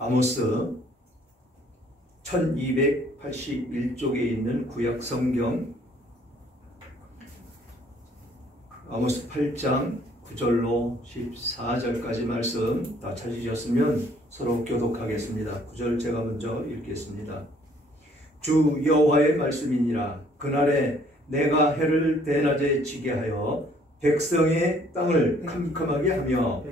아모스 1281쪽에 있는 구약 성경 아모스 8장 9절로 14절까지 말씀 다 찾으셨으면 서로 교독하겠습니다. 9절 제가 먼저 읽겠습니다. 주 여호와의 말씀이니라. 그날에 내가 해를 대낮에 지게 하여 백성의 땅을 캄캄하게 하며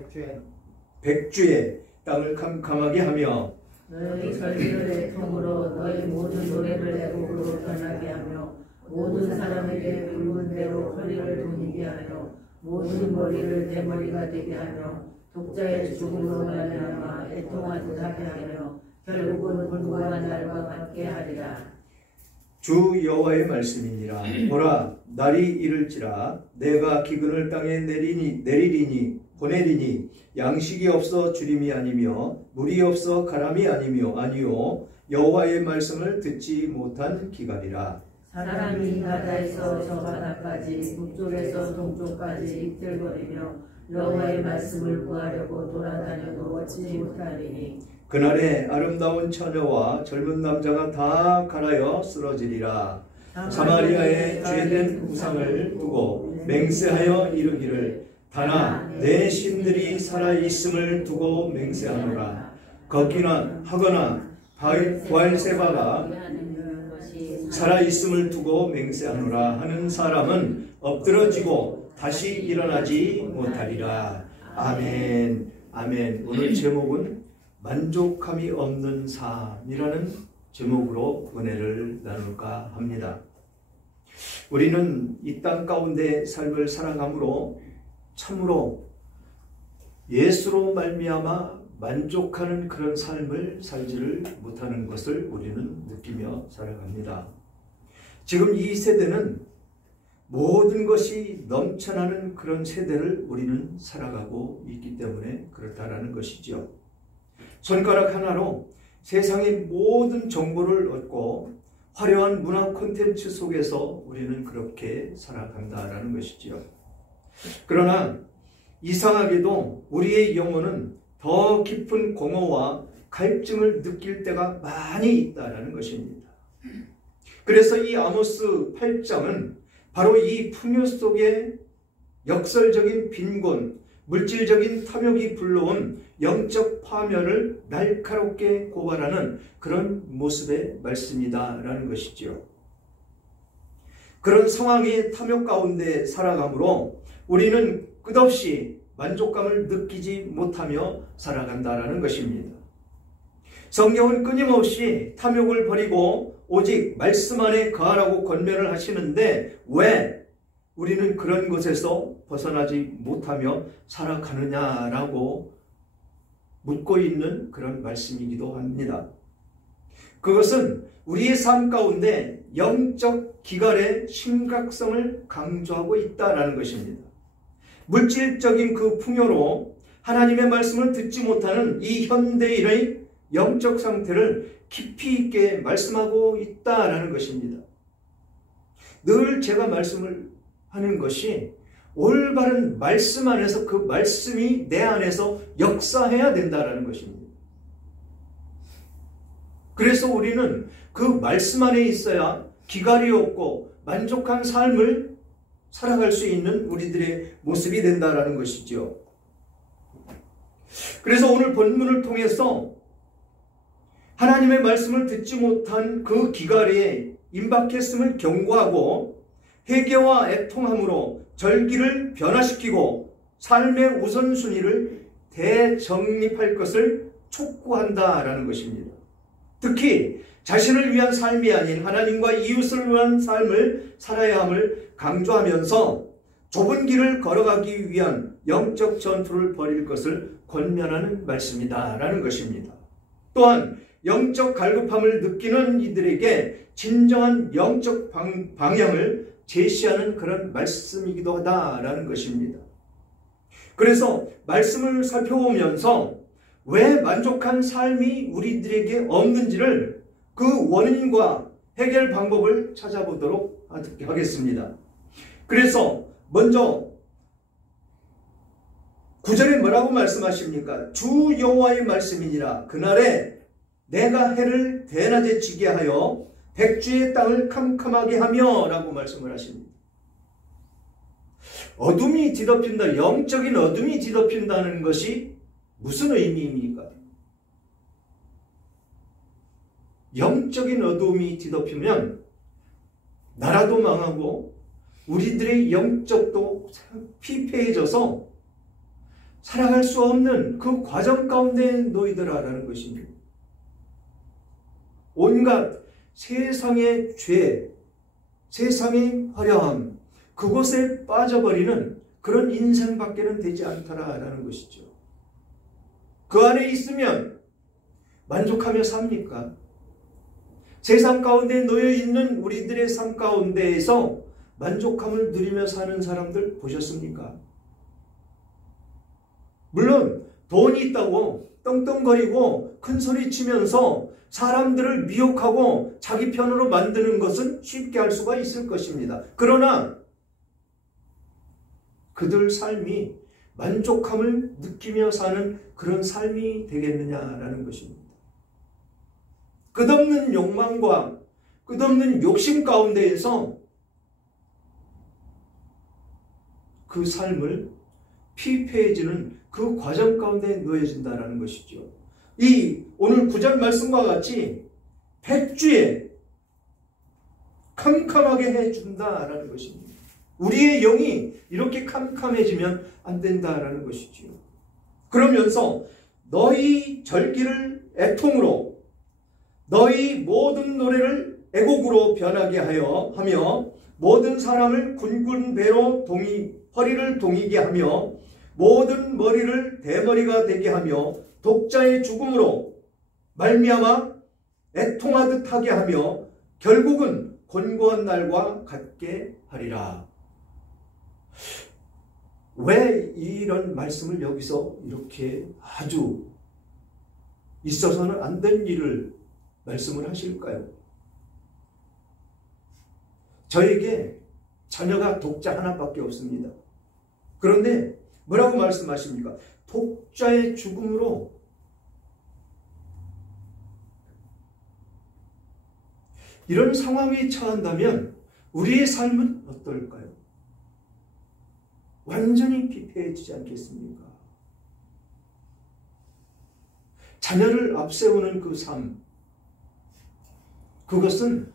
백주의 땅을 캄캄하게 하며 너희 절기를 통으로 너희 모든 노래를 애곡으로 변하게 하며 모든 사람에게 붉은 대로 허리를 돌리게 하며 모든 머리를 대머리가 되게 하며 독자의 죽음으로 말미암아 애통하듯 하게 하며 결국은 불구한 날과 같게 하리라. 주 여호와의 말씀이니라. 보라, 날이 이를지라 내가 기근을 땅에 내리리니 보내리니 양식이 없어 주림이 아니며 물이 없어 가람이 아니요 여호와의 말씀을 듣지 못한 기갈이라. 사람이 바다에서 저 바다까지 북쪽에서 동쪽까지 이틀거리며 여호와의 말씀을 구하려고 돌아다녀도 얻지 못하리니 그날에 아름다운 처녀와 젊은 남자가 다 갈아여 쓰러지리라. 사마리아의 죄된 우상을 두고 맹세하여 이르기를 다나 내 신들이 살아있음을 두고 맹세하노라. 걷기나 하거나 부알세바가 살아있음을 두고 맹세하노라 하는 사람은 엎드러지고 다시 일어나지 못하리라. 아멘. 아멘. 오늘 제목은 만족함이 없는 삶이라는 제목으로 은혜를 나눌까 합니다. 우리는 이 땅 가운데 삶을 살아감으로 참으로 예수로 말미암아 만족하는 그런 삶을 살지를 못하는 것을 우리는 느끼며 살아갑니다. 지금 이 세대는 모든 것이 넘쳐나는 그런 세대를 우리는 살아가고 있기 때문에 그렇다라는 것이죠. 손가락 하나로 세상의 모든 정보를 얻고 화려한 문화 콘텐츠 속에서 우리는 그렇게 살아간다라는 것이지요. 그러나 이상하게도 우리의 영혼은 더 깊은 공허와 갈증을 느낄 때가 많이 있다라는 것입니다. 그래서 이 아모스 8장은 바로 이 풍요 속에 역설적인 빈곤, 물질적인 탐욕이 불러온 영적 파멸을 날카롭게 고발하는 그런 모습의 말씀이다라는 것이죠. 그런 상황의 탐욕 가운데 살아가므로 우리는 끝없이 만족감을 느끼지 못하며 살아간다라는 것입니다. 성경은 끊임없이 탐욕을 버리고 오직 말씀 안에 거하라고 권면을 하시는데 왜 우리는 그런 것에서 벗어나지 못하며 살아가느냐라고 묻고 있는 그런 말씀이기도 합니다. 그것은 우리의 삶 가운데 영적 기갈의 심각성을 강조하고 있다는 것입니다. 물질적인 그 풍요로 하나님의 말씀을 듣지 못하는 이 현대인의 영적 상태를 깊이 있게 말씀하고 있다라는 것입니다. 늘 제가 말씀을 하는 것이 올바른 말씀 안에서 그 말씀이 내 안에서 역사해야 된다라는 것입니다. 그래서 우리는 그 말씀 안에 있어야 기갈이 없고 만족한 삶을 살아갈 수 있는 우리들의 모습이 된다라는 것이죠. 그래서 오늘 본문을 통해서 하나님의 말씀을 듣지 못한 그 기갈에 임박했음을 경고하고 회개와 애통함으로 절기를 변화시키고 삶의 우선순위를 대정립할 것을 촉구한다라는 것입니다. 특히 자신을 위한 삶이 아닌 하나님과 이웃을 위한 삶을 살아야 함을 강조하면서 좁은 길을 걸어가기 위한 영적 전투를 벌일 것을 권면하는 말씀이다라는 것입니다. 또한 영적 갈급함을 느끼는 이들에게 진정한 영적 방향을 제시하는 그런 말씀이기도 하다라는 것입니다. 그래서 말씀을 살펴보면서 왜 만족한 삶이 우리들에게 없는지를 그 원인과 해결 방법을 찾아보도록 하겠습니다. 그래서 먼저 9절에 뭐라고 말씀하십니까? 주 여호와의 말씀이니라. 그날에 내가 해를 대낮에 지게 하여 백주의 땅을 캄캄하게 하며 라고 말씀을 하십니다. 어둠이 뒤덮인다. 영적인 어둠이 뒤덮인다는 것이 무슨 의미입니까? 영적인 어둠이 뒤덮이면 나라도 망하고 우리들의 영적도 피폐해져서 살아갈 수 없는 그 과정 가운데 놓이더라라는 것입니다. 온갖 세상의 죄, 세상의 화려함, 그곳에 빠져버리는 그런 인생밖에는 되지 않더라라는 것이죠. 그 안에 있으면 만족하며 삽니까? 세상 가운데 놓여있는 우리들의 삶 가운데에서 만족함을 누리며 사는 사람들 보셨습니까? 물론 돈이 있다고 떵떵거리고 큰소리 치면서 사람들을 미혹하고 자기 편으로 만드는 것은 쉽게 할 수가 있을 것입니다. 그러나 그들 삶이 만족함을 느끼며 사는 그런 삶이 되겠느냐라는 것입니다. 끝없는 욕망과 끝없는 욕심 가운데에서 그 삶을 피폐해지는 그 과정 가운데 놓여진다는 것이죠. 이 오늘 9절 말씀과 같이 백주에 캄캄하게 해준다라는 것입니다. 우리의 영이 이렇게 캄캄해지면 안 된다라는 것이지요. 그러면서 너희 절기를 애통으로 너희 모든 노래를 애곡으로 변하게 하며 모든 사람을 굵은 배로 허리를 동이게 하며 모든 머리를 대머리가 되게 하며 독자의 죽음으로 말미암아 애통하듯 하게 하며 결국은 곤고한 날과 같게 하리라. 왜 이런 말씀을 여기서 이렇게 아주 있어서는 안 된 일을 말씀을 하실까요? 저에게 자녀가 독자 하나밖에 없습니다. 그런데 뭐라고 말씀하십니까? 독자의 죽음으로 이런 상황에 처한다면 우리의 삶은 어떨까요? 완전히 피폐해지지 않겠습니까? 자녀를 앞세우는 그 삶, 그것은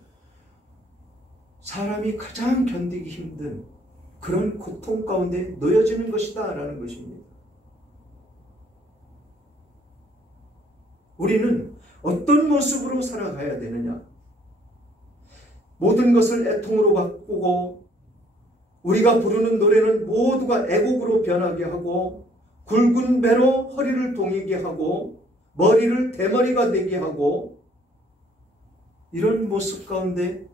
사람이 가장 견디기 힘든 그런 고통 가운데 놓여지는 것이다 라는 것입니다. 우리는 어떤 모습으로 살아가야 되느냐? 모든 것을 애통으로 바꾸고 우리가 부르는 노래는 모두가 애곡으로 변하게 하고 굵은 배로 허리를 동이게 하고 머리를 대머리가 되게 하고 이런 모습 가운데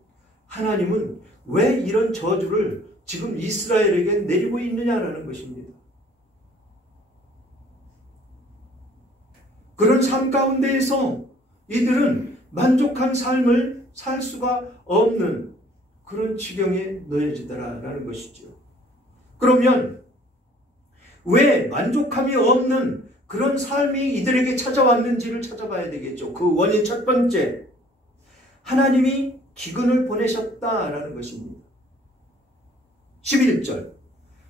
하나님은 왜 이런 저주를 지금 이스라엘에게 내리고 있느냐라는 것입니다. 그런 삶 가운데에서 이들은 만족한 삶을 살 수가 없는 그런 지경에 놓여지더라라는 것이죠. 그러면 왜 만족함이 없는 그런 삶이 이들에게 찾아왔는지를 찾아봐야 되겠죠. 그 원인 첫 번째, 하나님이 기근을 보내셨다라는 것입니다. 11절,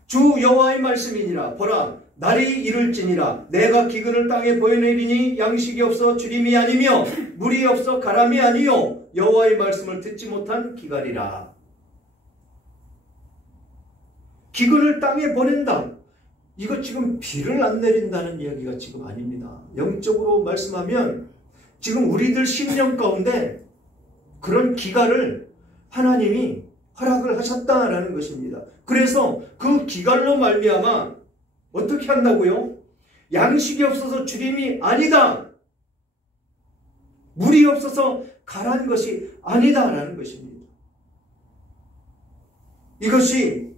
주 여호와의 말씀이니라. 보라, 날이 이를지니라. 내가 기근을 땅에 보여내리니 양식이 없어 주림이 아니며 물이 없어 가람이 아니요 여호와의 말씀을 듣지 못한 기갈이라. 기근을 땅에 보낸다. 이거 지금 비를 안 내린다는 이야기가 지금 아닙니다. 영적으로 말씀하면 지금 우리들 심령 가운데 그런 기갈을 하나님이 허락을 하셨다라는 것입니다. 그래서 그 기갈로 말미암아 어떻게 한다고요? 양식이 없어서 주림이 아니다. 물이 없어서 가란 것이 아니다라는 것입니다. 이것이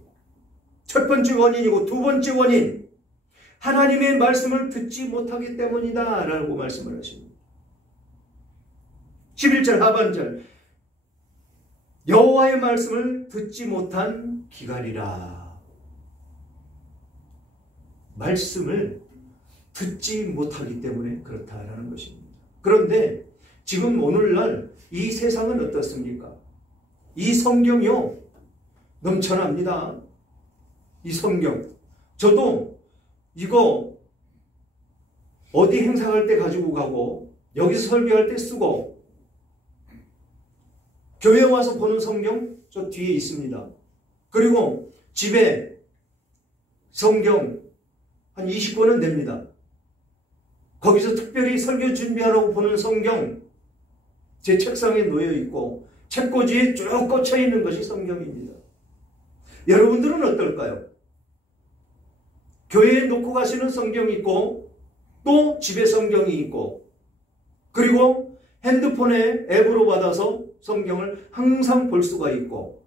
첫 번째 원인이고 두 번째 원인, 하나님의 말씀을 듣지 못하기 때문이다 라고 말씀을 하십니다. 11절 하반절, 여호와의 말씀을 듣지 못한 기갈이라. 말씀을 듣지 못하기 때문에 그렇다라는 것입니다. 그런데 지금 오늘날 이 세상은 어떻습니까? 이 성경이요, 넘쳐납니다. 이 성경. 저도 이거 어디 행사 갈 때 가지고 가고, 여기서 설교할 때 쓰고, 교회 와서 보는 성경 저 뒤에 있습니다. 그리고 집에 성경 한 20권은 됩니다. 거기서 특별히 설교 준비하라고 보는 성경 제 책상에 놓여 있고, 책꽂이에 쭉 꽂혀 있는 것이 성경입니다. 여러분들은 어떨까요? 교회에 놓고 가시는 성경이 있고, 또 집에 성경이 있고, 그리고 핸드폰에 앱으로 받아서 성경을 항상 볼 수가 있고,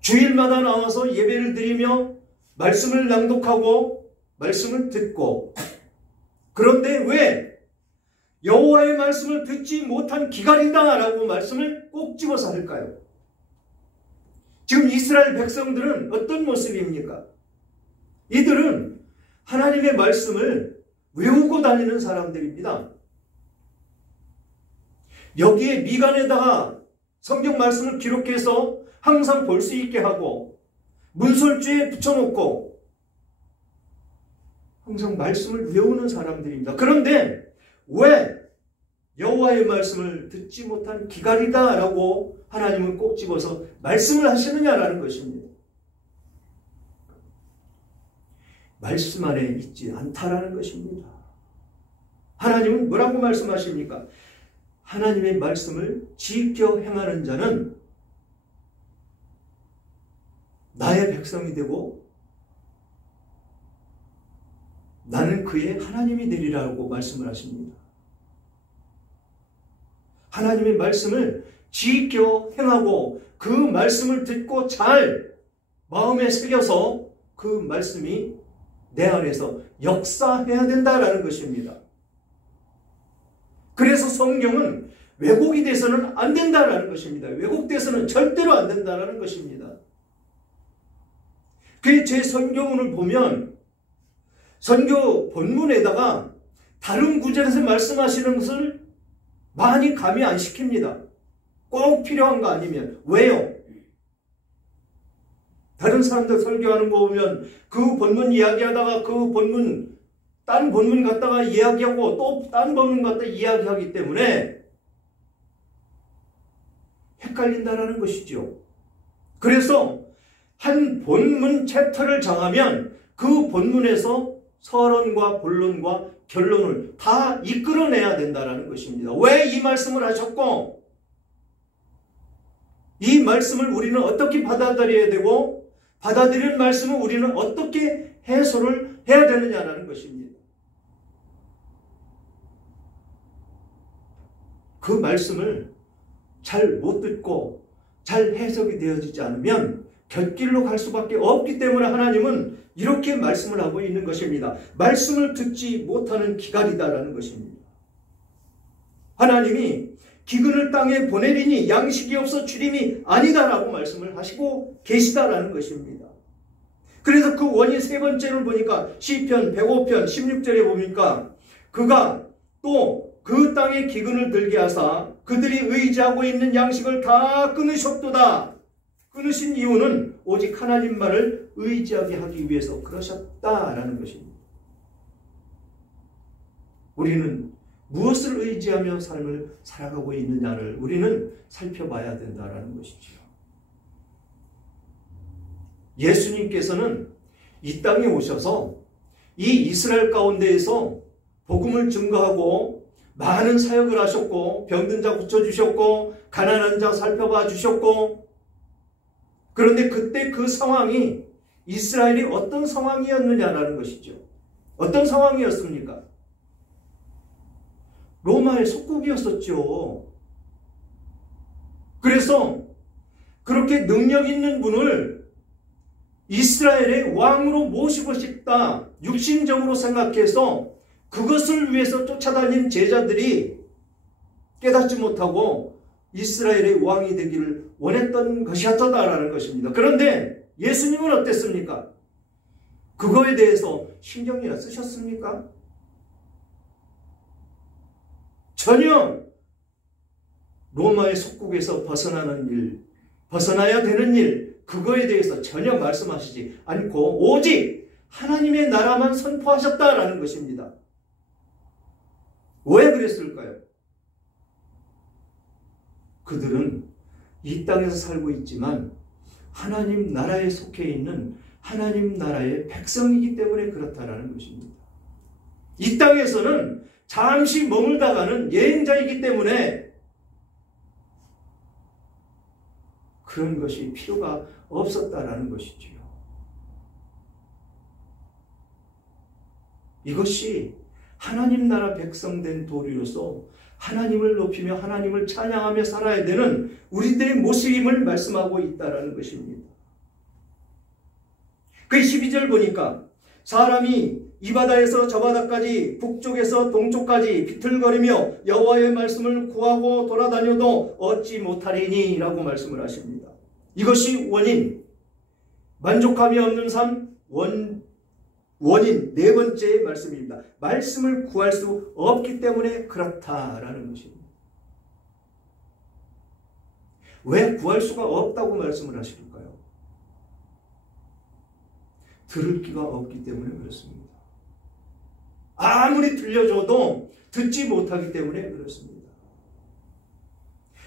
주일마다 나와서 예배를 드리며 말씀을 낭독하고 말씀을 듣고, 그런데 왜 여호와의 말씀을 듣지 못한 기갈이다 라고 말씀을 꼭 집어서 할까요? 지금 이스라엘 백성들은 어떤 모습입니까? 이들은 하나님의 말씀을 외우고 다니는 사람들입니다. 여기에 미간에다가 성경 말씀을 기록해서 항상 볼 수 있게 하고, 문설주에 붙여놓고 항상 말씀을 외우는 사람들입니다. 그런데 왜 여호와의 말씀을 듣지 못한 기갈이다 라고 하나님은 꼭 집어서 말씀을 하시느냐라는 것입니다. 말씀 안에 있지 않다라는 것입니다. 하나님은 뭐라고 말씀하십니까? 하나님의 말씀을 지켜 행하는 자는 나의 백성이 되고 나는 그의 하나님이 되리라고 말씀을 하십니다. 하나님의 말씀을 지켜 행하고 그 말씀을 듣고 잘 마음에 새겨서 그 말씀이 내 안에서 역사해야 된다라는 것입니다. 그래서 성경은 왜곡이 돼서는 안 된다라는 것입니다. 왜곡돼서는 절대로 안 된다라는 것입니다. 그 제 성경을 보면 선교 본문에다가 다른 구절에서 말씀하시는 것을 많이 가미 안 시킵니다. 꼭 필요한 거 아니면. 왜요? 다른 사람들 설교하는 거 보면 그 본문 이야기하다가 그 본문 딴 본문 갖다가 이야기하고 또 딴 본문 갖다 이야기하기 때문에 헷갈린다라는 것이죠. 그래서 한 본문 챕터를 정하면 그 본문에서 서론과 본론과 결론을 다 이끌어내야 된다는 것입니다. 왜 이 말씀을 하셨고, 이 말씀을 우리는 어떻게 받아들여야 되고, 받아들인 말씀을 우리는 어떻게 해소를 해야 되느냐라는 것입니다. 그 말씀을 잘 못 듣고 잘 해석이 되어지지 않으면 곁길로 갈 수밖에 없기 때문에 하나님은 이렇게 말씀을 하고 있는 것입니다. 말씀을 듣지 못하는 기갈이다라는 것입니다. 하나님이 기근을 땅에 보내리니 양식이 없어 주림이 아니다라고 말씀을 하시고 계시다라는 것입니다. 그래서 그 원인 세 번째를 보니까 시편 105편 16절에 보니까 그가 또 그 땅에 기근을 들게 하사 그들이 의지하고 있는 양식을 다 끊으셨도다. 끊으신 이유는 오직 하나님만을 의지하게 하기 위해서 그러셨다라는 것입니다. 우리는 무엇을 의지하며 삶을 살아가고 있느냐를 우리는 살펴봐야 된다는 것이죠. 예수님께서는 이 땅에 오셔서 이 이스라엘 가운데에서 복음을 증거하고 많은 사역을 하셨고, 병든 자 고쳐주셨고, 가난한 자 살펴봐 주셨고, 그런데 그때 그 상황이 이스라엘이 어떤 상황이었느냐라는 것이죠. 어떤 상황이었습니까? 로마의 속국이었었죠. 그래서 그렇게 능력 있는 분을 이스라엘의 왕으로 모시고 싶다, 육신적으로 생각해서 그것을 위해서 쫓아다닌 제자들이 깨닫지 못하고 이스라엘의 왕이 되기를 원했던 것이었다라는 것입니다. 그런데 예수님은 어땠습니까? 그거에 대해서 신경이나 쓰셨습니까? 전혀 로마의 속국에서 벗어나는 일, 벗어나야 되는 일, 그거에 대해서 전혀 말씀하시지 않고 오직 하나님의 나라만 선포하셨다라는 것입니다. 왜 그랬을까요? 그들은 이 땅에서 살고 있지만 하나님 나라에 속해 있는 하나님 나라의 백성이기 때문에 그렇다라는 것입니다. 이 땅에서는 잠시 머물다가는 여행자이기 때문에 그런 것이 필요가 없었다라는 것이지요. 이것이 하나님 나라 백성된 도리로서 하나님을 높이며 하나님을 찬양하며 살아야 되는 우리들의 모습임을 말씀하고 있다는 것입니다. 그 12절 보니까 사람이 이 바다에서 저 바다까지 북쪽에서 동쪽까지 비틀거리며 여호와의 말씀을 구하고 돌아다녀도 얻지 못하리니 라고 말씀을 하십니다. 이것이 원인, 만족함이 없는 삶, 원인 네 번째 말씀입니다. 말씀을 구할 수 없기 때문에 그렇다라는 것입니다. 왜 구할 수가 없다고 말씀을 하실까요? 들을 귀가 없기 때문에 그렇습니다. 아무리 들려줘도 듣지 못하기 때문에 그렇습니다.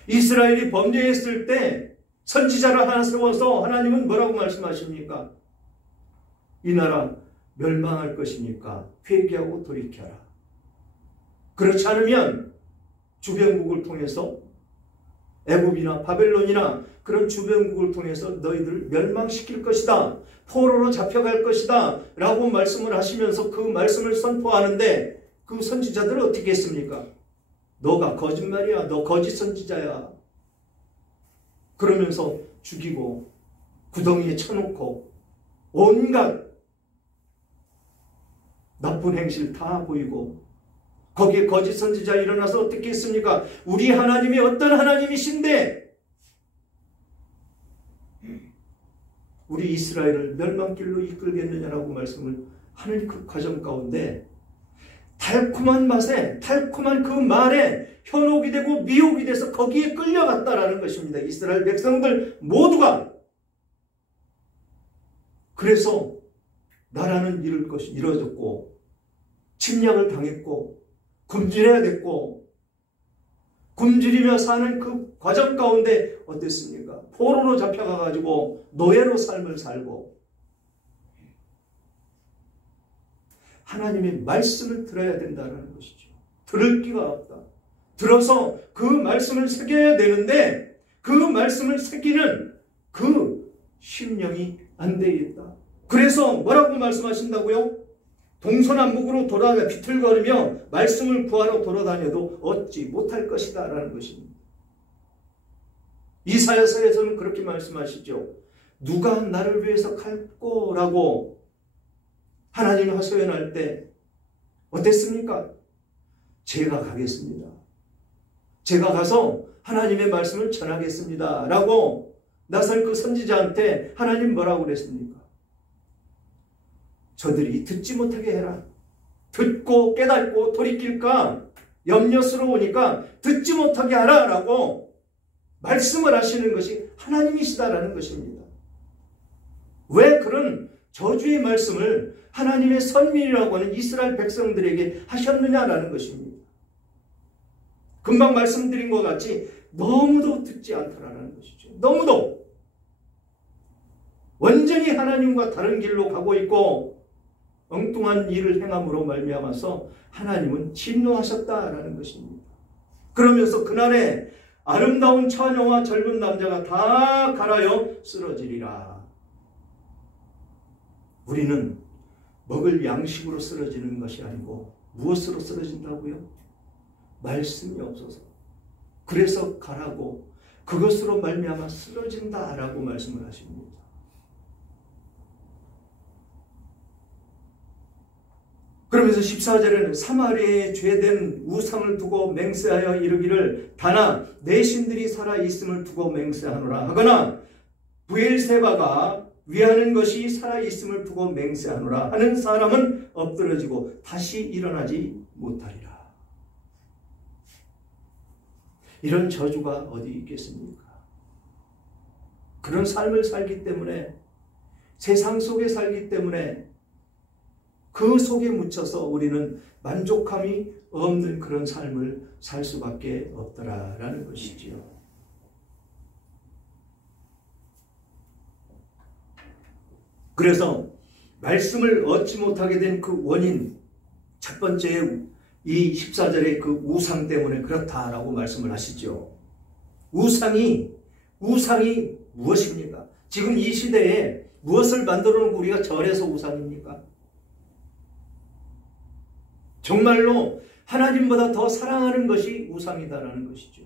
이스라엘이 범죄했을 때 선지자를 하나 세워서 하나님은 뭐라고 말씀하십니까? 이 나라 멸망할 것이니까 회개하고 돌이켜라. 그렇지 않으면 주변국을 통해서 애굽이나 바벨론이나 그런 주변국을 통해서 너희들을 멸망시킬 것이다. 포로로 잡혀갈 것이다. 라고 말씀을 하시면서 그 말씀을 선포하는데 그 선지자들은 어떻게 했습니까? 너가 거짓말이야. 너 거짓 선지자야. 그러면서 죽이고 구덩이에 쳐놓고 온갖 나쁜 행실 다 보이고 거기에 거짓 선지자 일어나서 어떻게 했습니까? 우리 하나님이 어떤 하나님이신데 우리 이스라엘을 멸망길로 이끌겠느냐라고 말씀을 하는 그 과정 가운데 달콤한 맛에 달콤한 그 말에 현혹이 되고 미혹이 돼서 거기에 끌려갔다라는 것입니다. 이스라엘 백성들 모두가. 그래서 나라는 이루어졌고 침략을 당했고 굶주려야 됐고 굶주리며 사는 그 과정 가운데 어땠습니까? 포로로 잡혀가가지고 노예로 삶을 살고 하나님의 말씀을 들어야 된다는 것이죠. 들을 귀가 없다. 들어서 그 말씀을 새겨야 되는데 그 말씀을 새기는 그 심령이 안 되어 있다. 그래서 뭐라고 말씀하신다고요? 동서남북으로 돌아다녀 비틀거리며 말씀을 구하러 돌아다녀도 얻지 못할 것이다 라는 것입니다. 이사야서에서는 그렇게 말씀하시죠. 누가 나를 위해서 갈꼬? 라고 하나님이 하소연할 때 어땠습니까? 제가 가겠습니다. 제가 가서 하나님의 말씀을 전하겠습니다. 라고 나선 그 선지자한테 하나님 뭐라고 그랬습니까? 저들이 듣지 못하게 해라. 듣고 깨닫고 돌이킬까 염려스러우니까 듣지 못하게 하라 라고 말씀을 하시는 것이 하나님이시다라는 것입니다. 왜 그런 저주의 말씀을 하나님의 선민이라고 하는 이스라엘 백성들에게 하셨느냐라는 것입니다. 금방 말씀드린 것 같이 너무도 듣지 않더라는 것이죠. 너무도 완전히 하나님과 다른 길로 가고 있고 엉뚱한 일을 행함으로 말미암아서 하나님은 진노하셨다라는 것입니다. 그러면서 그날에 아름다운 처녀와 젊은 남자가 다 갈아여 쓰러지리라. 우리는 먹을 양식으로 쓰러지는 것이 아니고 무엇으로 쓰러진다고요? 말씀이 없어서. 그래서 가라고 그것으로 말미암아 쓰러진다라고 말씀을 하십니다. 그러면서 14절에는 사마리아에 죄된 우상을 두고 맹세하여 이르기를 다나 내 신들이 살아있음을 두고 맹세하노라 하거나 부엘세바가 위하는 것이 살아있음을 두고 맹세하노라 하는 사람은 엎드러지고 다시 일어나지 못하리라. 이런 저주가 어디 있겠습니까? 그런 삶을 살기 때문에, 세상 속에 살기 때문에 그 속에 묻혀서 우리는 만족함이 없는 그런 삶을 살 수밖에 없더라라는 것이지요. 그래서 말씀을 얻지 못하게 된 그 원인, 첫 번째 이 14절의 그 우상 때문에 그렇다라고 말씀을 하시죠. 우상이 무엇입니까? 지금 이 시대에 무엇을 만들어 놓고 우리가 절에서 우상입니까? 정말로 하나님보다 더 사랑하는 것이 우상이다라는 것이죠.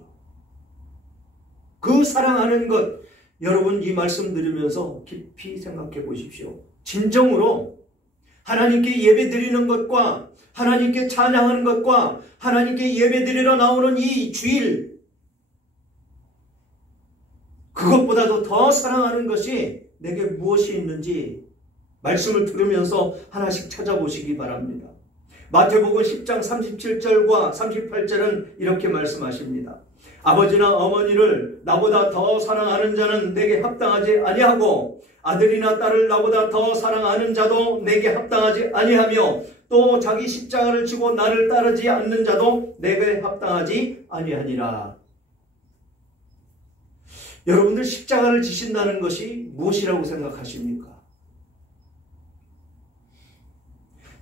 그 사랑하는 것, 여러분 이 말씀 들으면서 깊이 생각해 보십시오. 진정으로 하나님께 예배 드리는 것과 하나님께 찬양하는 것과 하나님께 예배 드리러 나오는 이 주일, 그것보다도 더 사랑하는 것이 내게 무엇이 있는지 말씀을 들으면서 하나씩 찾아보시기 바랍니다. 마태복음 10장 37절과 38절은 이렇게 말씀하십니다. 아버지나 어머니를 나보다 더 사랑하는 자는 내게 합당하지 아니하고 아들이나 딸을 나보다 더 사랑하는 자도 내게 합당하지 아니하며 또 자기 십자가를 지고 나를 따르지 않는 자도 내게 합당하지 아니하니라. 여러분들 십자가를 지신다는 것이 무엇이라고 생각하십니까?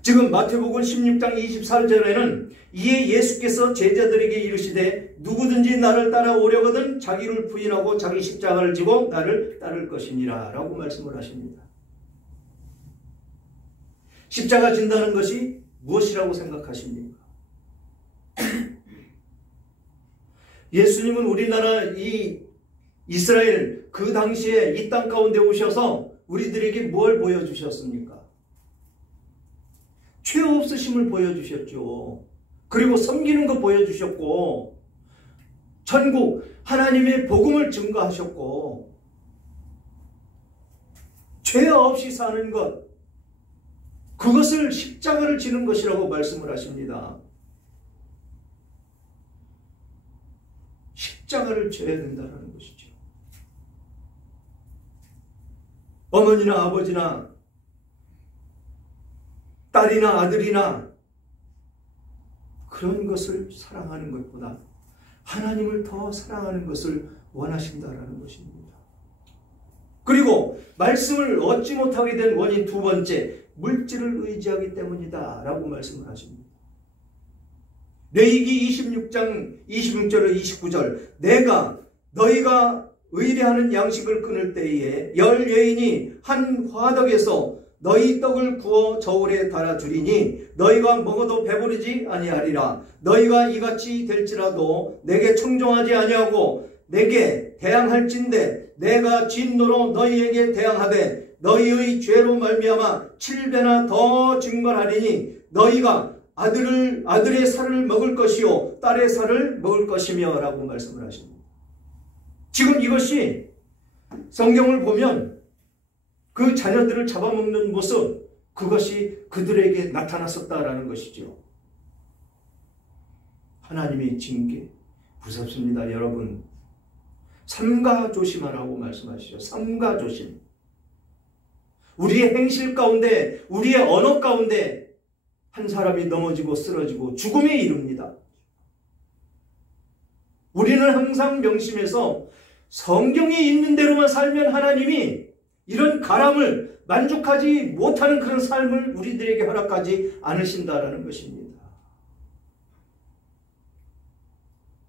지금 마태복음 16장 24절에는 이에 예수께서 제자들에게 이르시되 누구든지 나를 따라오려거든 자기를 부인하고 자기 십자가를 지고 나를 따를 것이니라 라고 말씀을 하십니다. 십자가 진다는 것이 무엇이라고 생각하십니까? 예수님은 우리나라 이 이스라엘 그 당시에 이 땅 가운데 오셔서 우리들에게 뭘 보여주셨습니까? 죄 없으심을 보여주셨죠. 그리고 섬기는 거 보여주셨고, 천국 하나님의 복음을 증거하셨고, 죄 없이 사는 것, 그것을 십자가를 지는 것이라고 말씀을 하십니다. 십자가를 져야 된다는 것이죠. 어머니나 아버지나 딸이나 아들이나 그런 것을 사랑하는 것보다 하나님을 더 사랑하는 것을 원하신다라는 것입니다. 그리고 말씀을 얻지 못하게 된 원인 두 번째, 물질을 의지하기 때문이다 라고 말씀을 하십니다. 레위기 26장 26절에 29절 내가 너희가 의뢰하는 양식을 끊을 때에 열 여인이 한 화덕에서 너희 떡을 구워 저울에 달아주리니 너희가 먹어도 배부르지 아니하리라. 너희가 이같이 될지라도 내게 청종하지 아니하고 내게 대항할진대 내가 진노로 너희에게 대항하되 너희의 죄로 말미암아 7배나 더 증벌하리니 너희가 아들의 살을 먹을 것이요 딸의 살을 먹을 것이며 라고 말씀을 하십니다. 지금 이것이 성경을 보면 그 자녀들을 잡아먹는 모습, 그것이 그들에게 나타났었다라는 것이죠. 하나님의 징계 무섭습니다. 여러분, 삼가 조심하라고 말씀하시죠. 삼가 조심. 우리의 행실 가운데, 우리의 언어 가운데 한 사람이 넘어지고 쓰러지고 죽음에 이릅니다. 우리는 항상 명심해서 성경이 있는 대로만 살면 하나님이 이런 가람을 만족하지 못하는 그런 삶을 우리들에게 허락하지 않으신다라는 것입니다.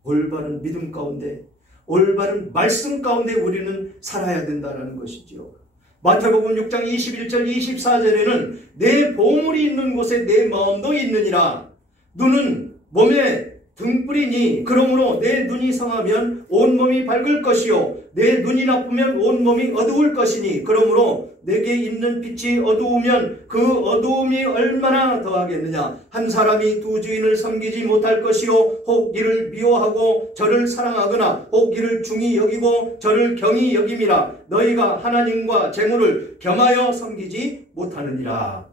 올바른 믿음 가운데, 올바른 말씀 가운데 우리는 살아야 된다라는 것이죠. 마태복음 6장 21절 24절에는 내 보물이 있는 곳에 내 마음도 있느니라. 눈은 몸에 등불이니 그러므로 내 눈이 성하면 온몸이 밝을 것이요 내 눈이 나쁘면 온몸이 어두울 것이니 그러므로 내게 있는 빛이 어두우면 그 어두움이 얼마나 더하겠느냐. 한 사람이 두 주인을 섬기지 못할 것이요 혹 이를 미워하고 저를 사랑하거나 혹 이를 중히 여기고 저를 경히 여김이라. 너희가 하나님과 재물을 겸하여 섬기지 못하느니라.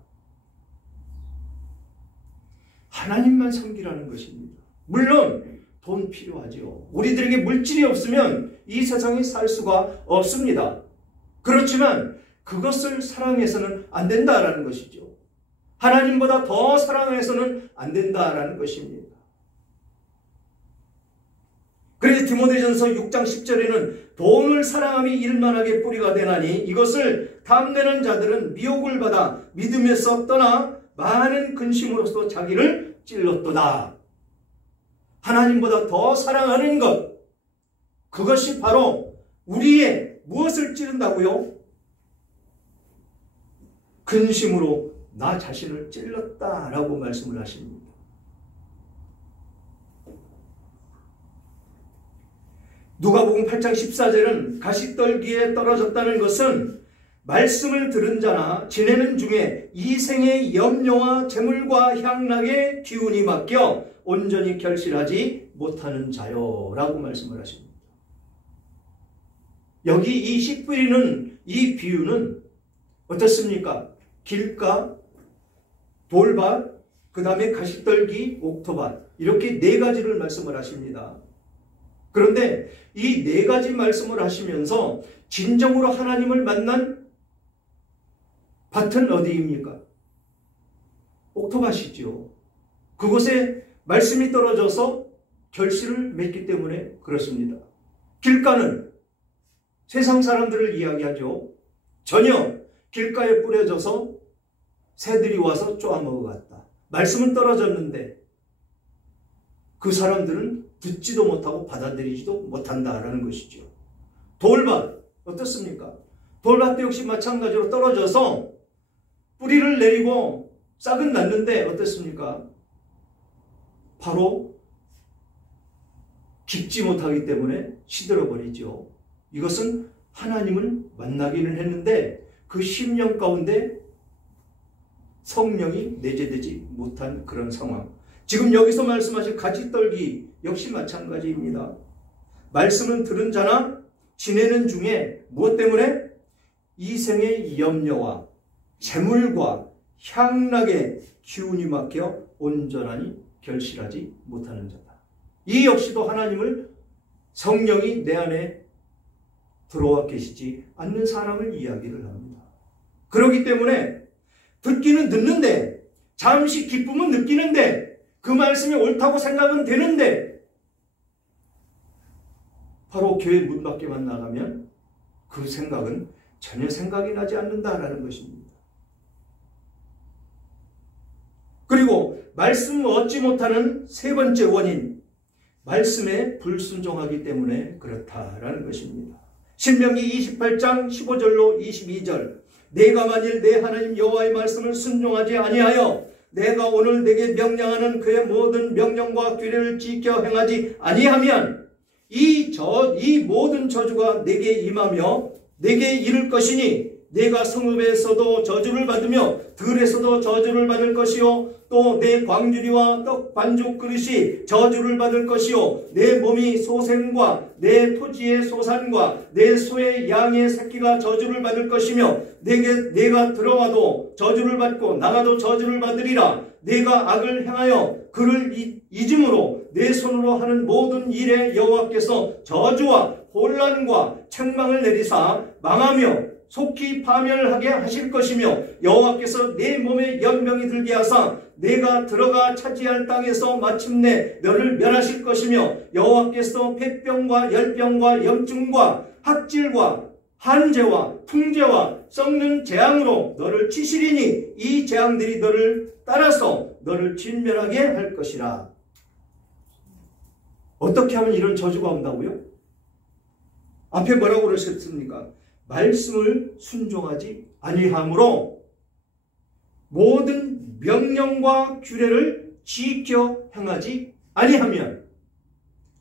하나님만 섬기라는 것입니다. 물론 돈 필요하죠. 우리들에게 물질이 없으면 이 세상에 살 수가 없습니다. 그렇지만 그것을 사랑해서는 안 된다라는 것이죠. 하나님보다 더 사랑해서는 안 된다라는 것입니다. 그래서 디모데전서 6장 10절에는 돈을 사랑함이 일만하게 뿌리가 되나니 이것을 탐내는 자들은 미혹을 받아 믿음에서 떠나 많은 근심으로서 자기를 찔렀도다. 하나님보다 더 사랑하는 것, 그것이 바로 우리의 무엇을 찌른다고요? 근심으로 나 자신을 찔렀다라고 말씀을 하십니다. 누가복음 8장 14절은 가시떨기에 떨어졌다는 것은 말씀을 들은 자나 지내는 중에 이생의 염려와 재물과 향락의 기운이 맡겨 온전히 결실하지 못하는 자요 라고 말씀을 하십니다. 여기 이 씨 뿌리는 이 비유는 어떻습니까? 길가, 돌밭, 그 다음에 가시떨기, 옥토밭 이렇게 네 가지를 말씀을 하십니다. 그런데 이 네 가지 말씀을 하시면서 진정으로 하나님을 만난 밭은 어디입니까? 옥토밭이죠. 그곳에 말씀이 떨어져서 결실을 맺기 때문에 그렇습니다. 길가는 세상 사람들을 이야기하죠. 전혀 길가에 뿌려져서 새들이 와서 쪼아먹어갔다. 말씀은 떨어졌는데 그 사람들은 듣지도 못하고 받아들이지도 못한다라는 것이죠. 돌밭 어떻습니까? 돌밭도 역시 마찬가지로 떨어져서 뿌리를 내리고 싹은 났는데 어떻습니까? 바로 깊지 못하기 때문에 시들어버리죠. 이것은 하나님을 만나기는 했는데 그 심령 가운데 성령이 내재되지 못한 그런 상황. 지금 여기서 말씀하신 가시떨기 역시 마찬가지입니다. 말씀은 들은 자나 지내는 중에 무엇 때문에? 이생의 염려와 재물과 향락의 기운이 막혀 온전하니 결실하지 못하는 자다. 이 역시도 하나님을 성령이 내 안에 들어와 계시지 않는 사람을 이야기를 합니다. 그렇기 때문에 듣기는 듣는데 잠시 기쁨은 느끼는데 그 말씀이 옳다고 생각은 되는데 바로 교회 문 밖에만 나가면 그 생각은 전혀 생각이 나지 않는다라는 것입니다. 그리고 말씀을 얻지 못하는 세 번째 원인, 말씀에 불순종하기 때문에 그렇다라는 것입니다. 신명기 28장 15절로 22절 내가 만일 내 하나님 여호와의 말씀을 순종하지 아니하여 내가 오늘 내게 명령하는 그의 모든 명령과 규례를 지켜 행하지 아니하면 이 모든 저주가 내게 임하며 내게 이를 것이니 내가 성읍에서도 저주를 받으며 들에서도 저주를 받을 것이요 또 내 광주리와 떡 반죽 그릇이 저주를 받을 것이요 내 몸이 소생과 내 토지의 소산과 내 소의 양의 새끼가 저주를 받을 것이며 내가 들어와도 저주를 받고 나가도 저주를 받으리라. 내가 악을 행하여 그를 잊음으로 내 손으로 하는 모든 일에 여호와께서 저주와 혼란과 책망을 내리사 망하며 속히 파멸하게 하실 것이며 여호와께서 내 몸에 연병이 들게 하사 내가 들어가 차지할 땅에서 마침내 너를 멸하실 것이며 여호와께서 폐병과 열병과 염증과 학질과 한재와 풍재와 썩는 재앙으로 너를 치시리니 이 재앙들이 너를 따라서 너를 진멸하게 할 것이라. 어떻게 하면 이런 저주가 온다고요? 앞에 뭐라고 그러셨습니까? 말씀을 순종하지 아니함으로 모든 명령과 규례를 지켜 행하지 아니하면,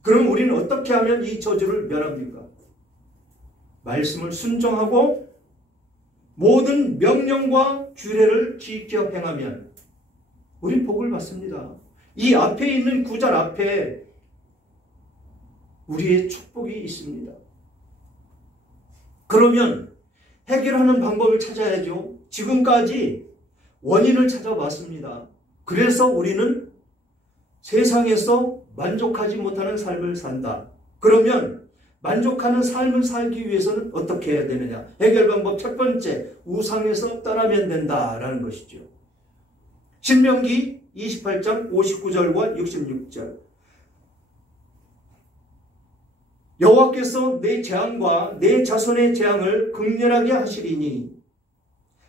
그럼 우리는 어떻게 하면 이 저주를 면합니까? 말씀을 순종하고 모든 명령과 규례를 지켜 행하면 우린 복을 받습니다. 이 앞에 있는 구절 앞에 우리의 축복이 있습니다. 그러면 해결하는 방법을 찾아야죠. 지금까지 원인을 찾아봤습니다. 그래서 우리는 세상에서 만족하지 못하는 삶을 산다. 그러면 만족하는 삶을 살기 위해서는 어떻게 해야 되느냐? 해결 방법 첫 번째, 우상에서 떠나면 된다라는 것이죠. 신명기 28장 59절과 66절. 여호와께서 내 재앙과 내 자손의 재앙을 극렬하게 하시리니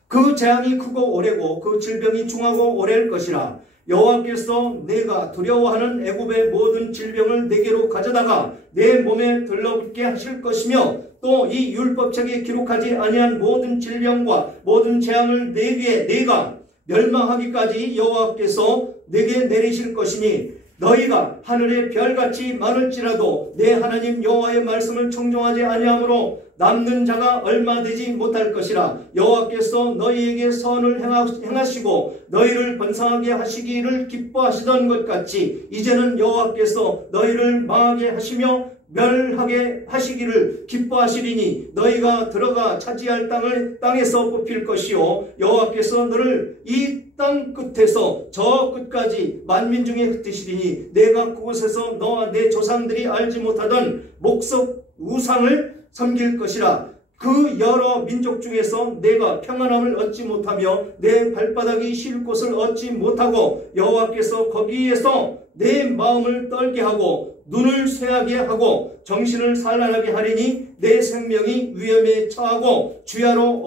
그 재앙이 크고 오래고 그 질병이 중하고 오래일 것이라. 여호와께서 내가 두려워하는 애굽의 모든 질병을 내게로 가져다가 내 몸에 들러붙게 하실 것이며 또 이 율법책에 기록하지 아니한 모든 질병과 모든 재앙을 내가 멸망하기까지 여호와께서 내게 내리실 것이니 너희가 하늘의 별같이 많을지라도 내 하나님 여호와의 말씀을 청종하지 아니하므로 남는 자가 얼마 되지 못할 것이라. 여호와께서 너희에게 선을 행하시고 너희를 번성하게 하시기를 기뻐하시던 것 같이 이제는 여호와께서 너희를 망하게 하시며 멸하게 하시기를 기뻐하시리니 너희가 들어가 차지할 땅을 땅에서 뽑힐 것이요 여호와께서 너를 이 땅 끝에서 저 끝까지 만민 중에 흩으시리니 내가 그곳에서 너와 내 조상들이 알지 못하던 목석 우상을 섬길 것이라. 그 여러 민족 중에서 내가 평안함을 얻지 못하며 내 발바닥이 쉴 곳을 얻지 못하고 여호와께서 거기에서 내 마음을 떨게 하고 눈을 쇠하게 하고 정신을 산란하게 하리니 내 생명이 위험에 처하고 주야로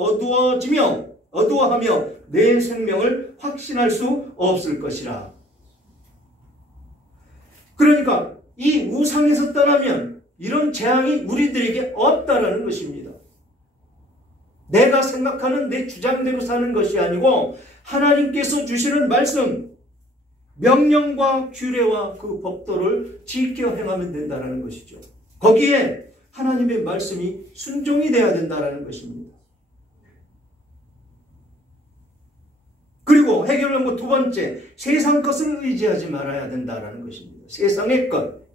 어두워하며 내 생명을 확신할 수 없을 것이라. 그러니까 이 우상에서 떠나면 이런 재앙이 우리들에게 없다라는 것입니다. 내가 생각하는 내 주장대로 사는 것이 아니고 하나님께서 주시는 말씀, 명령과 규례와 그 법도를 지켜 행하면 된다는 것이죠. 거기에 하나님의 말씀이 순종이 되어야 된다는 것입니다. 그리고 해결 방법 두 번째, 세상 것을 의지하지 말아야 된다는 것입니다. 세상의 것.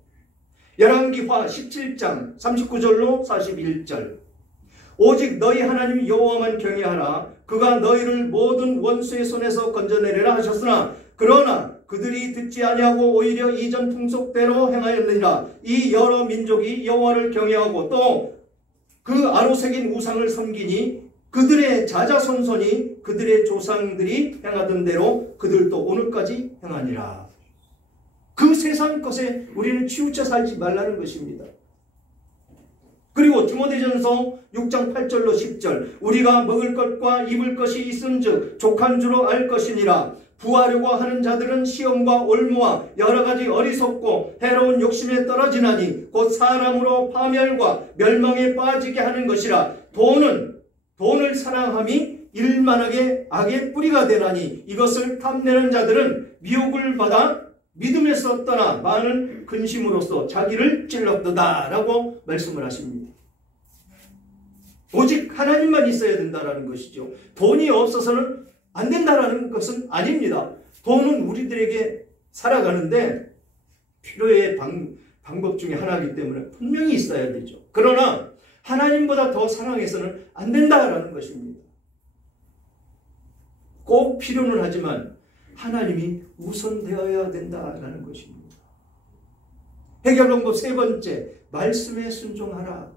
열왕기하 17장 39절로 41절. 오직 너희 하나님 여호와만 경외하라. 그가 너희를 모든 원수의 손에서 건져내리라 하셨으나 그러나 그들이 듣지 아니하고 오히려 이전 풍속대로 행하였느니라. 이 여러 민족이 여호와를 경외하고 또 그 아로 새긴 우상을 섬기니 그들의 자자손손이 그들의 조상들이 행하던 대로 그들도 오늘까지 행하니라. 그 세상 것에 우리는 치우쳐 살지 말라는 것입니다. 그리고 디모데전서 6장 8절로 10절. 우리가 먹을 것과 입을 것이 있은즉 족한 줄로 알 것이니라. 부하려고 하는 자들은 시험과 올무와 여러 가지 어리석고 해로운 욕심에 떨어지나니 곧 사람으로 파멸과 멸망에 빠지게 하는 것이라. 돈을 사랑함이 일만하게 악의 뿌리가 되나니 이것을 탐내는 자들은 미혹을 받아 믿음에서 떠나 많은 근심으로써 자기를 찔렀도다 라고 말씀을 하십니다. 오직 하나님만 있어야 된다는 것이죠. 돈이 없어서는 안 된다는 것은 아닙니다. 돈은 우리들에게 살아가는데 필요의 방법 중에 하나이기 때문에 분명히 있어야 되죠. 그러나 하나님보다 더 사랑해서는 안 된다라는 것입니다. 꼭 필요는 하지만 하나님이 우선되어야 된다라는 것입니다. 해결 방법 세 번째, 말씀에 순종하라.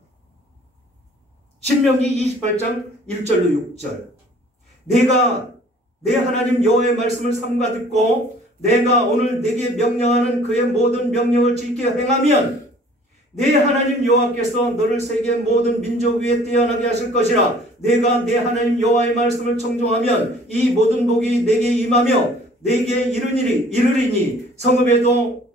신명기 28장 1절로 6절. 내가 내 하나님 여호와의 말씀을 삼가 듣고 내가 오늘 내게 명령하는 그의 모든 명령을 지켜 행하면 내 하나님 여호와께서 너를 세계 모든 민족 위에 뛰어나게 하실 것이라. 내가 내 하나님 여호와의 말씀을 청종하면 이 모든 복이 내게 임하며 내게 이르리니 성읍에도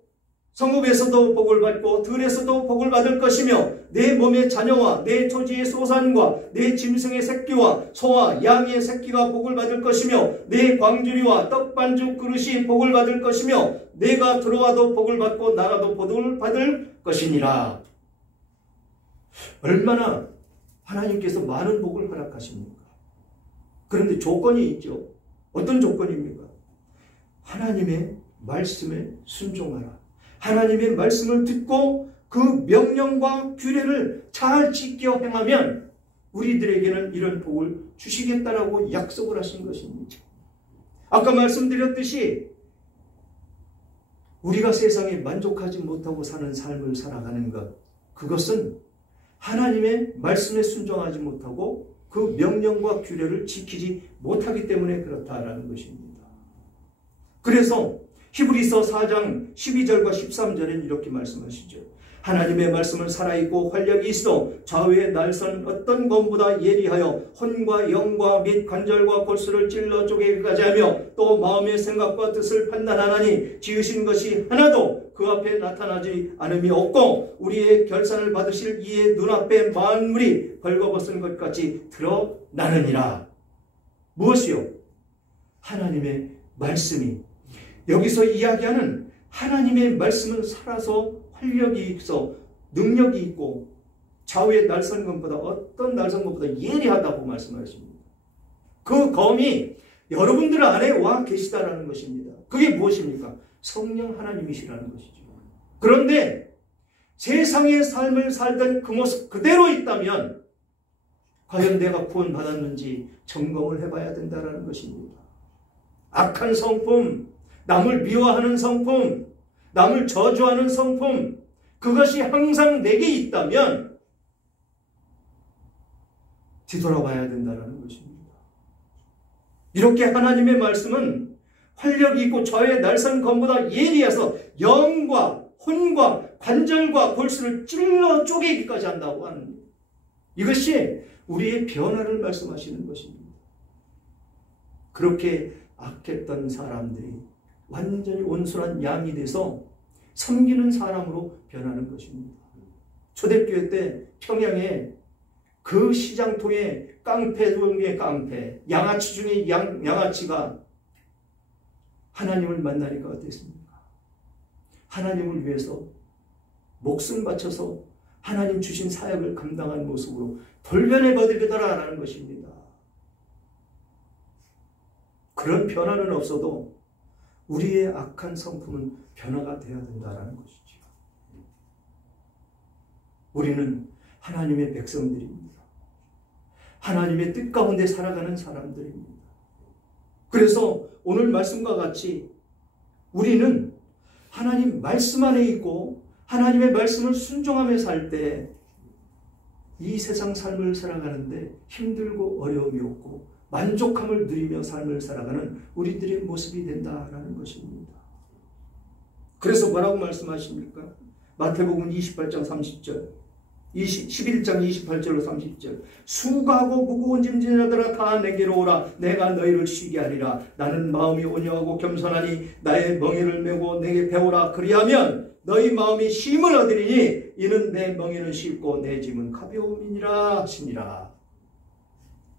성읍에서도 복을 받고 들에서도 복을 받을 것이며 내 몸의 자녀와 내 토지의 소산과 내 짐승의 새끼와 소와 양의 새끼가 복을 받을 것이며 내 광주리와 떡반죽 그릇이 복을 받을 것이며 내가 들어와도 복을 받고 나가도 복을 받을 것이니라. 얼마나 하나님께서 많은 복을 허락하십니까? 그런데 조건이 있죠. 어떤 조건입니까? 하나님의 말씀에 순종하라. 하나님의 말씀을 듣고 그 명령과 규례를 잘 지켜 행하면 우리들에게는 이런 복을 주시겠다라고 약속을 하신 것입니다. 아까 말씀드렸듯이 우리가 세상에 만족하지 못하고 사는 삶을 살아가는 것, 그것은 하나님의 말씀에 순종하지 못하고 그 명령과 규례를 지키지 못하기 때문에 그렇다라는 것입니다. 그래서 히브리서 4장 12절과 13절엔 이렇게 말씀하시죠. 하나님의 말씀은 살아있고 활력이 있어 좌우의 날선 어떤 검보다 예리하여 혼과 영과 및 관절과 골수를 찔러 쪼개기까지 하며 또 마음의 생각과 뜻을 판단하나니 지으신 것이 하나도 그 앞에 나타나지 않음이 없고 우리의 결산을 받으실 이의 눈앞에 만물이 벌거벗은 것 같이 드러나느니라. 무엇이요? 하나님의 말씀이, 여기서 이야기하는 하나님의 말씀은 살아서 활력이 있어 능력이 있고 좌우의 날선검보다 어떤 날선검보다 예리하다고 말씀하십니다. 그 검이 여러분들 안에 와 계시다라는 것입니다. 그게 무엇입니까? 성령 하나님이시라는 것이죠. 그런데 세상의 삶을 살던 그 모습 그대로 있다면 과연 내가 구원받았는지 점검을 해봐야 된다는 것입니다. 악한 성품, 남을 미워하는 성품, 남을 저주하는 성품, 그것이 항상 내게 있다면 뒤돌아봐야 된다는 것입니다. 이렇게 하나님의 말씀은 활력이 있고 좌우의 날선 검보다 예리해서 영과 혼과 관절과 골수를 찔러 쪼개기까지 한다고 하는, 이것이 우리의 변화를 말씀하시는 것입니다. 그렇게 악했던 사람들이 완전히 온순한 양이 돼서 섬기는 사람으로 변하는 것입니다. 초대교회 때 평양에 그 시장통에 깡패 중에 깡패, 양아치 중에 양아치가 하나님을 만나니까 어땠습니까? 하나님을 위해서 목숨 바쳐서 하나님 주신 사역을 감당한 모습으로 돌변해 버리더라라는 것입니다. 그런 변화는 없어도 우리의 악한 성품은 변화가 되어야 된다는 것이죠. 우리는 하나님의 백성들입니다. 하나님의 뜻 가운데 살아가는 사람들입니다. 그래서 오늘 말씀과 같이 우리는 하나님 말씀 안에 있고 하나님의 말씀을 순종하며 살 때 이 세상 삶을 살아가는데 힘들고 어려움이 없고 만족함을 누리며 삶을 살아가는 우리들의 모습이 된다라는 것입니다. 그래서 뭐라고 말씀하십니까? 마태복음 28장 30절, 11장 28절로 30절. 수고하고 무거운 짐진 자들아 다 내게로 오라. 내가 너희를 쉬게 하리라. 나는 마음이 온유하고 겸손하니 나의 멍에를 메고 내게 배우라. 그리하면 너희 마음이 쉼을 얻으리니 이는 내 멍에는 쉽고 내 짐은 가벼움이니라 하시니라.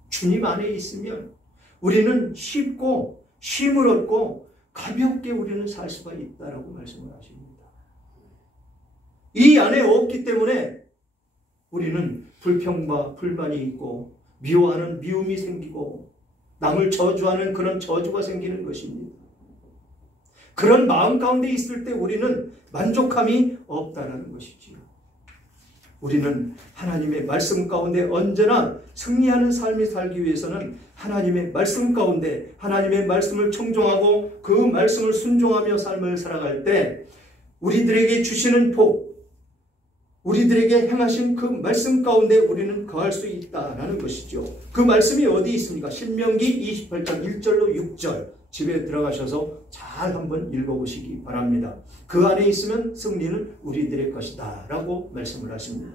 주님 안에 있으면 우리는 쉽고 쉼을 얻고 가볍게 우리는 살 수가 있다라고 말씀을 하십니다. 이 안에 없기 때문에 우리는 불평과 불만이 있고 미워하는 미움이 생기고 남을 저주하는 그런 저주가 생기는 것입니다. 그런 마음 가운데 있을 때 우리는 만족함이 없다라는 것이지요. 우리는 하나님의 말씀 가운데 언제나 승리하는 삶이 살기 위해서는 하나님의 말씀 가운데 하나님의 말씀을 청종하고 그 말씀을 순종하며 삶을 살아갈 때 우리들에게 주시는 복, 우리들에게 행하신 그 말씀 가운데 우리는 거할 수 있다라는 것이죠. 그 말씀이 어디 있습니까? 신명기 28장 1절로 6절 집에 들어가셔서 잘 한번 읽어보시기 바랍니다. 그 안에 있으면 승리는 우리들의 것이다 라고 말씀을 하십니다.